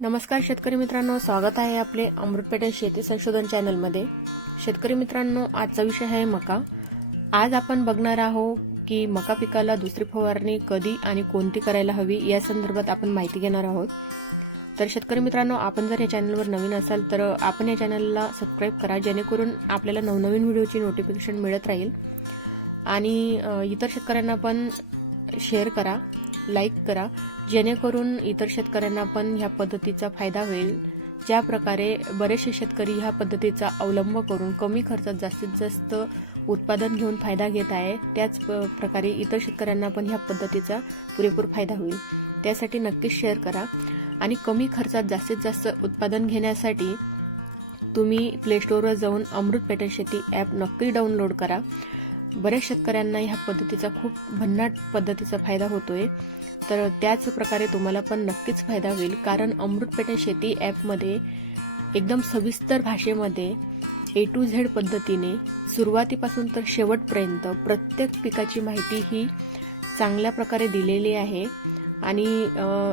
नमस्कार शेतकरी मित्रांनो स्वागत आहे आपले अमृतपेठे शेती संशोधन चॅनलमध्ये शेतकरी मित्रांनो आजचा विषय आहे मका. आज आपण बघणार आहोत की मका पिकाला दुसरी फवारणी कधी आणि कोणती करायला हवी या संदर्भात आपण माहिती घेणार आहोत. तर शेतकरी मित्रांनो आपण जर या चॅनलवर नवीन असाल तर आपण या चॅनलला सबस्क्राईब करा जेणेकरून आपल्याला नवनवीन व्हिडिओची नोटिफिकेशन मिळत राहील. आणि इतर शेतकऱ्यांना पण शेअर करा लाईक करा. जेणेकरून इतर शेतकऱ्यांना पण ह्या पद्धतीचा फायदा होईल. ज्या प्रकारे बरेचसे शेतकरी ह्या पद्धतीचा अवलंब करून कमी खर्चात जास्तीत जास्त उत्पादन घेऊन फायदा घेत आहे त्याच प- प्रकारे इतर शेतकऱ्यांना पण ह्या पद्धतीचा पुरेपूर फायदा होईल. त्यासाठी नक्कीच शेअर करा. आणि कमी खर्चात जास्तीत जास्त उत्पादन घेण्यासाठी तुम्ही प्लेस्टोरवर जाऊन अमृत पेटन शेती ॲप नक्की डाउनलोड करा. बऱ्याच शेतकऱ्यांना ह्या पद्धतीचा खूप भन्नाट पद्धतीचा फायदा होतोय. तर त्याच प्रकारे तुम्हाला पण नक्कीच फायदा होईल. कारण अमृत शेती ॲपमध्ये एकदम सविस्तर भाषेमध्ये ए टू झेड पद्धतीने सुरुवातीपासून तर शेवटपर्यंत प्रत्येक पिकाची माहिती ही चांगल्या प्रकारे दिलेली आहे. आणि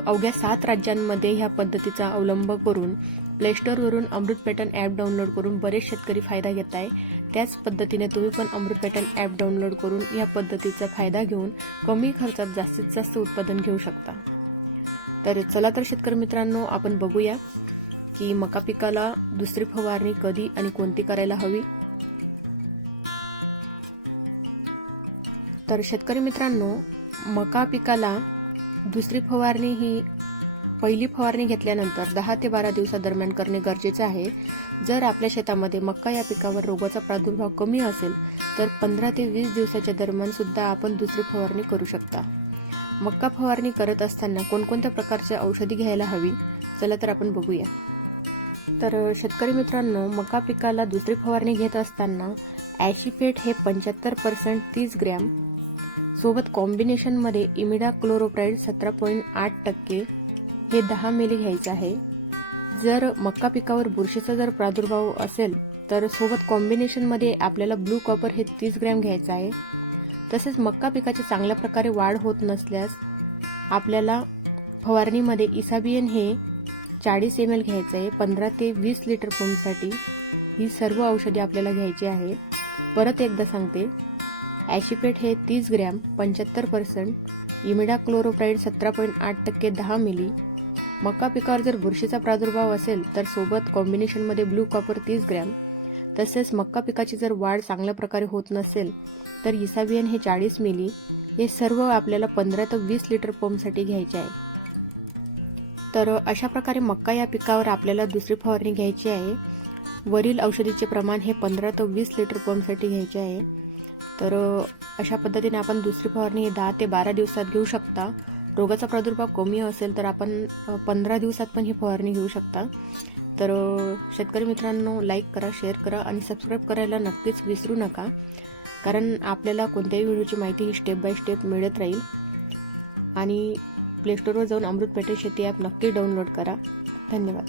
अवघ्या सात राज्यांमध्ये ह्या पद्धतीचा अवलंब करून प्लेस्टोरवरून अमृत पॅटर्न ॲप डाउनलोड करून बरेच शेतकरी फायदा घेत आहे. त्याच पद्धतीने तुम्ही पण अमृत पॅटर्न ॲप डाउनलोड करून या पद्धतीचा फायदा घेऊन कमी खर्चात जास्तीत जास्त उत्पादन घेऊ शकता. तर चला तर शेतकरी मित्रांनो आपण बघूया की मका पिकाला दुसरी फवारणी कधी आणि कोणती करायला हवी? तर शेतकरी मित्रांनो मका पिकाला दुसरी फवारणी ही पहिली फवारणी घेतल्यानंतर दहा ते बारा दिवसादरम्यान करणे गरजेचे आहे. जर आपल्या शेतामध्ये मका या पिकावर रोगाचा प्रादुर्भाव कमी असेल तर पंधरा ते वीस दिवसाच्या दरम्यान सुद्धा आपण दुसरी फवारणी करू शकता. मक्का फवारणी करत असताना कोणकोणत्या प्रकारच्या औषधी घ्यायला हवी? चला तर आपण बघूया. तर शेतकरी मित्रांनो मका पिकाला दुसरी फवारणी घेत असताना ॲशिफेट हे पंच्याहत्तर पर्सेंट तीस ग्रॅम सोबत कॉम्बिनेशनमध्ये इमिडा क्लोरोप्राईड सतरा पॉईंट आठ टक्के हे दहा मेले घ्यायचं आहे. जर मक्का पिकावर बुरशीचा जर प्रादुर्भाव असेल तर सोबत कॉम्बिनेशनमध्ये आपल्याला ब्लू कॉपर हे तीस ग्रॅम घ्यायचं आहे. तसेच मक्का पिकाची चांगल्या प्रकारे वाढ होत नसल्यास आपल्याला फवारणीमध्ये इसाबियन हे चाळीस एम एल घ्यायचं आहे. पंधरा ते वीस लिटर पंपसाठी ही सर्व औषधे आपल्याला घ्यायची आहे. परत एकदा सांगते ॲशिपेट हे तीस ग्रॅम पंच्याहत्तर पर्सेंट इमिडा क्लोरोप्राईड सतरा पॉईंट आठ टक्के दहा मिली मका पिकावर जर बुरशीचा प्रादुर्भाव असेल तर सोबत कॉम्बिनेशनमध्ये ब्लू कॉपर तीस ग्रॅम. तसेच मक्का पिकाची जर वाढ चांगल्या प्रकारे होत नसेल तर इसाबियन हे चाळीस मिली. हे सर्व आपल्याला पंधरा ते वीस लिटर पंपसाठी घ्यायचे आहे. तर अशा प्रकारे मक्का या पिकावर आपल्याला दुसरी फवारणी घ्यायची आहे. वरील औषधीचे प्रमाण हे पंधरा ते वीस लिटर पंपसाठी घ्यायचे आहे. तर अशा पद्धतीने आपण दुसरी फवारणी दहा ते बारा दिवसात घेऊ शकता. रोगाचा प्रादुर्भाव कमी असेल तर आपण पंधरा दिवसात पण ही फवारणी घेऊ शकता. तर शेतकरी मित्रांनो लाईक करा शेअर करा आणि सबस्क्राईब करायला नक्कीच विसरू नका. कारण आपल्याला कोणत्याही व्हिडिओची माहिती ही स्टेप बाय स्टेप मिळत राहील. आणि प्लेस्टोरवर जाऊन अमृत पेटे शेती ॲप नक्की डाउनलोड करा. धन्यवाद.